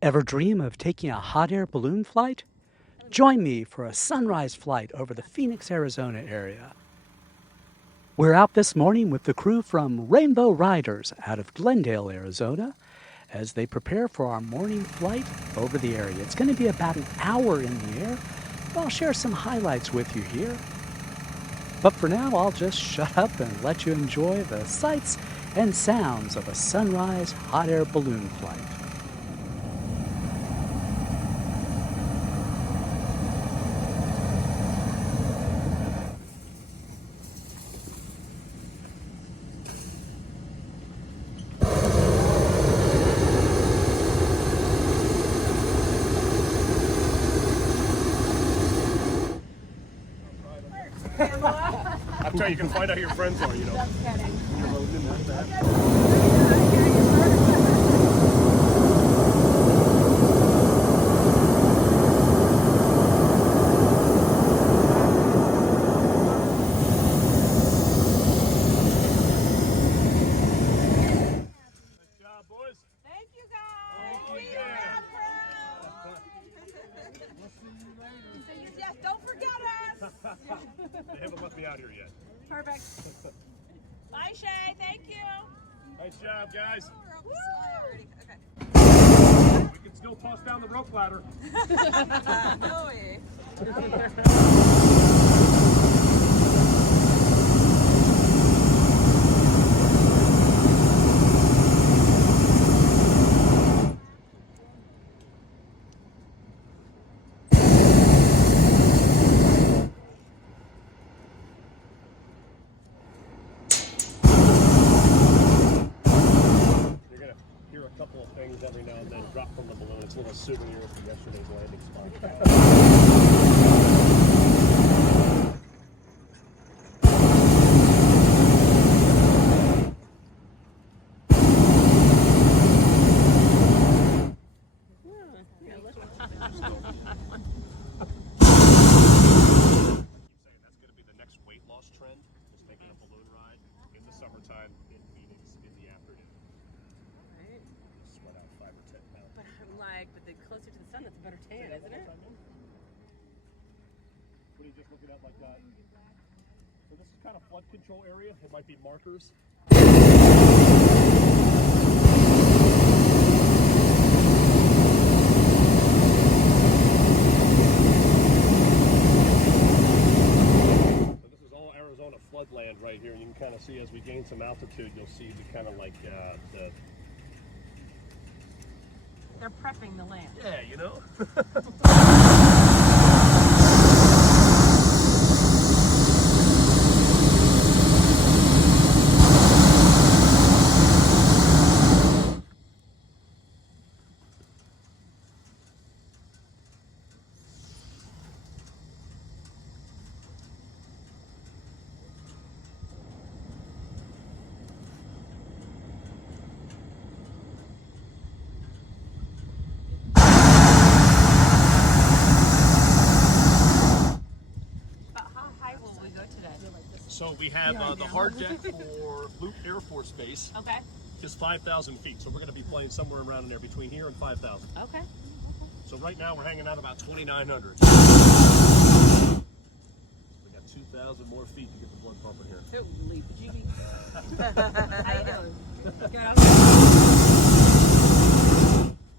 Ever dream of taking a hot air balloon flight? Join me for a sunrise flight over the Phoenix, Arizona area. We're out this morning with the crew from Rainbow Ryders out of Glendale, Arizona, as they prepare for our morning flight over the area. It's going to be about an hour in the air. I'll share some highlights with you here. But for now, I'll just shut up and let you enjoy the sights and sounds of a sunrise hot air balloon flight. I'm trying, you can find out who your friends are, you know. Just kidding. Nice job, boys. Thank you guys. Oh, See yeah. you tomorrow. We'll see you later. Yes, don't forget us. They haven't let me out here yet. Perfect. Bye, Shay. Thank you. Nice job, guys. Woo. We can still toss down the rope ladder. No way. You're going to hear a couple of things every now and then drop from the balloon. It's a little souvenir from yesterday's landing spot. That's going to be the next weight loss trend, is taking a balloon ride in the summertime in Phoenix in the afternoon. Right. Sweat out 5 or 10 pounds. But I'm like, but the closer to the sun, that's a better tan, isn't it? What are you just looking at like that? So this is kind of flood control area. It might be markers. So this is all Arizona floodland right here. And you can kind of see as we gain some altitude, you'll see the kind of like the They're prepping the land. yeah, you know. How high will we go today? So we have the hard deck for Luke Air Force Base Okay. is 5,000 feet. So we're going to be playing somewhere around in there between here and 5,000. Okay. So right now we're hanging out about 2,900. We got 2,000 more feet to get the blood pumping here. Holy gee. How you doing? Good.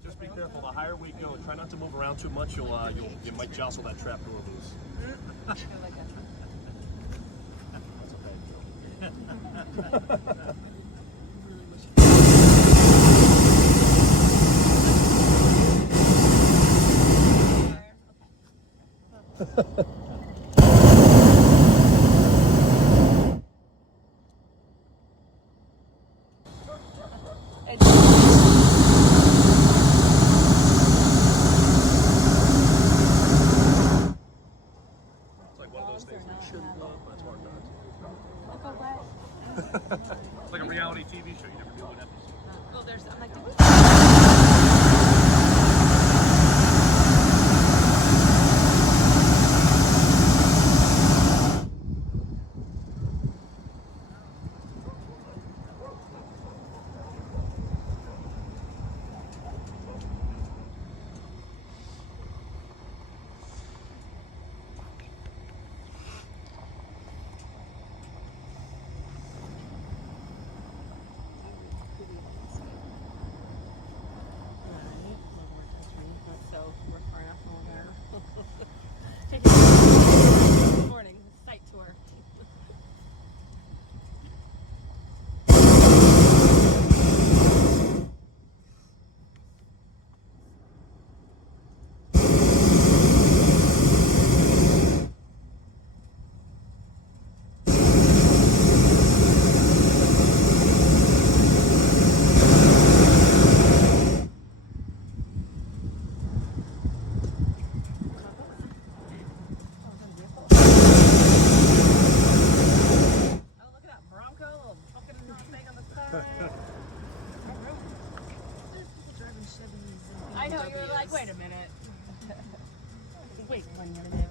Just be careful. The higher we go, try not to move around too much. You might jostle that trap door loose. That's okay. It's like one of those things that shouldn't love, but it's hard not to. It's like a reality TV show. You never knew what episode. Oh, there's. I'm like, did we? I know, you were like, wait a minute. Wait, 1 minute.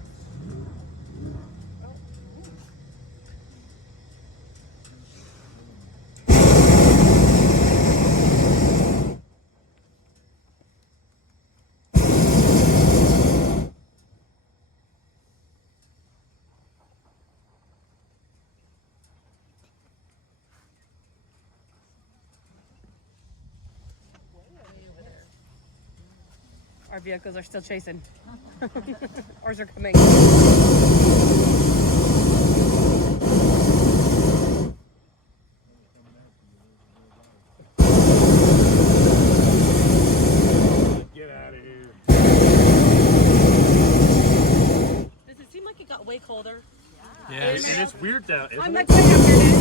Our vehicles are still chasing. Ours are coming. Get out of here. Does it seem like it got way colder? Yeah, and it's weird now, isn't I'm it? like, wait a minute.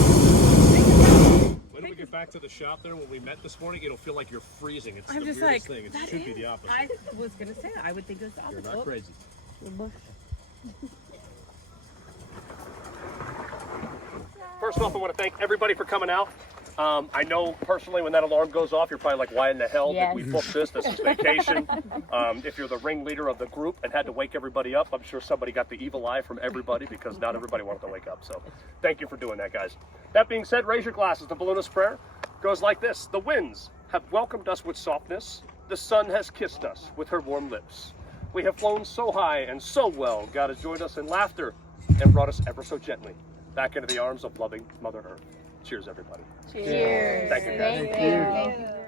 When we get back to the shop there, when we met this morning, it'll feel like you're freezing. It's I'm the just weirdest like, thing. It that should be is- the opposite. I was gonna say that. I would think it's the You're opposite. not crazy. First off, I want to thank everybody for coming out. I know personally when that alarm goes off, you're probably like, why in the hell did we book this? This is vacation. If you're the ringleader of the group and had to wake everybody up, I'm sure somebody got the evil eye from everybody because not everybody wanted to wake up. So thank you for doing that, guys. That being said, raise your glasses. The balloonist prayer goes like this. The winds have welcomed us with softness. The sun has kissed us with her warm lips. We have flown so high and so well. God has joined us in laughter and brought us ever so gently back into the arms of loving Mother Earth. Cheers, everybody. Cheers. Thank you, guys. Thank you.